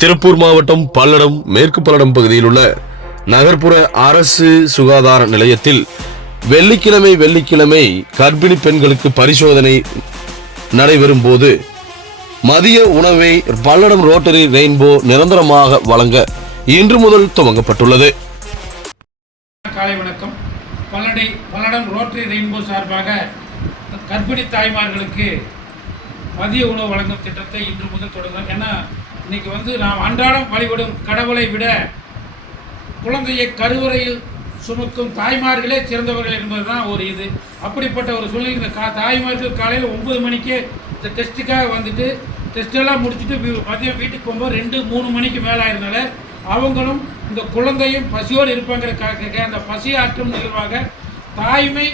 திருப்பூர் மாவட்டம் பல்லடம் மேற்கு பல்லடம் பகுதியில் உள்ள நகர்ப்புற அரசு சுகாதார நிலையத்தில் வெள்ளிக்கிழமை கர்ப்பிணி பெண்களுக்கு பரிசோதனை நடைபெறும் போது மதிய உணவை பல்லடம் ரோட்டரி ரெயின்போ நிரந்தரமாக வழங்க இன்று முதல் துவங்கப்பட்டுள்ளது. காலை வணக்கம். பல்லடம் ரோட்டரி ரெயின்போ சார்பாக கர்ப்பிணி தாய்மார்களுக்கு மதிய உணவு வழங்கும் திட்டத்தை இன்று முதல் தொடங்கலாம். ஏன்னா இன்னைக்கு நாம் அன்றாடம் வழிபடும் கடவுளை விட குழந்தையை கருவறையில் சுமக்கும் தாய்மார்களே சிறந்தவர்கள் என்பதுதான் ஒரு இது. அப்படிப்பட்ட ஒரு சூழ்நிலை இந்த தாய்மார்கள் காலையில் 9 மணிக்கே இந்த டெஸ்ட்டுக்காக வந்துட்டு டெஸ்டெல்லாம் முடிச்சுட்டு மதியம் வீட்டுக்கு போகும்போது 2-3 மணிக்கு மேலே ஆயிருந்தால அவங்களும் இந்த குழந்தையும் பசியோடு இருப்பாங்கிறதுக்காக அந்த பசி ஆற்றும் நிகழ்வாக தாய்மை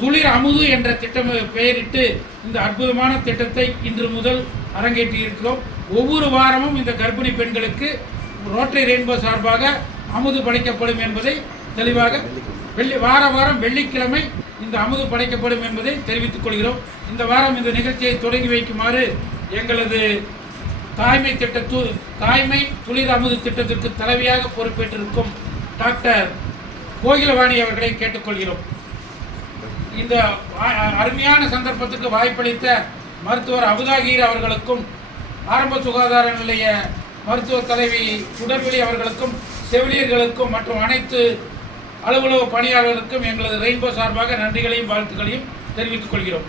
துளிர் அமுது என்ற திட்டம் பெயரிட்டு இந்த அற்புதமான திட்டத்தை இன்று முதல் அரங்கேற்றி இருக்கிறோம். ஒவ்வொரு வாரமும் இந்த கர்ப்பிணி பெண்களுக்கு ரோட்டரி ரெயின்போ சார்பாக அமுது படைக்கப்படும் என்பதை தெளிவாக வாரம் வெள்ளிக்கிழமை இந்த அமுது படைக்கப்படும் என்பதை தெரிவித்துக் கொள்கிறோம். இந்த வாரம் இந்த நிகழ்ச்சியை தொடங்கி வைக்குமாறு எங்களது தாய்மை துளிர் அமுது திட்டத்திற்கு தலைவியாக பொறுப்பேற்றிருக்கும் டாக்டர் கோகிலவாணி அவர்களை கேட்டுக்கொள்கிறோம். இந்த அருமையான சந்தர்ப்பத்துக்கு வாய்ப்பளித்த மருத்துவர் அபுதாகீர் அவர்களுக்கும் ஆரம்ப சுகாதார நிலைய மருத்துவ தலைவி உடல்வெளி அவர்களுக்கும் செவிலியர்களுக்கும் மற்றும் அனைத்து அலுவலக பணியாளர்களுக்கும் எங்களது ரெயின்போ சார்பாக நன்றிகளையும் வாழ்த்துக்களையும் தெரிவித்துக் கொள்கிறோம்.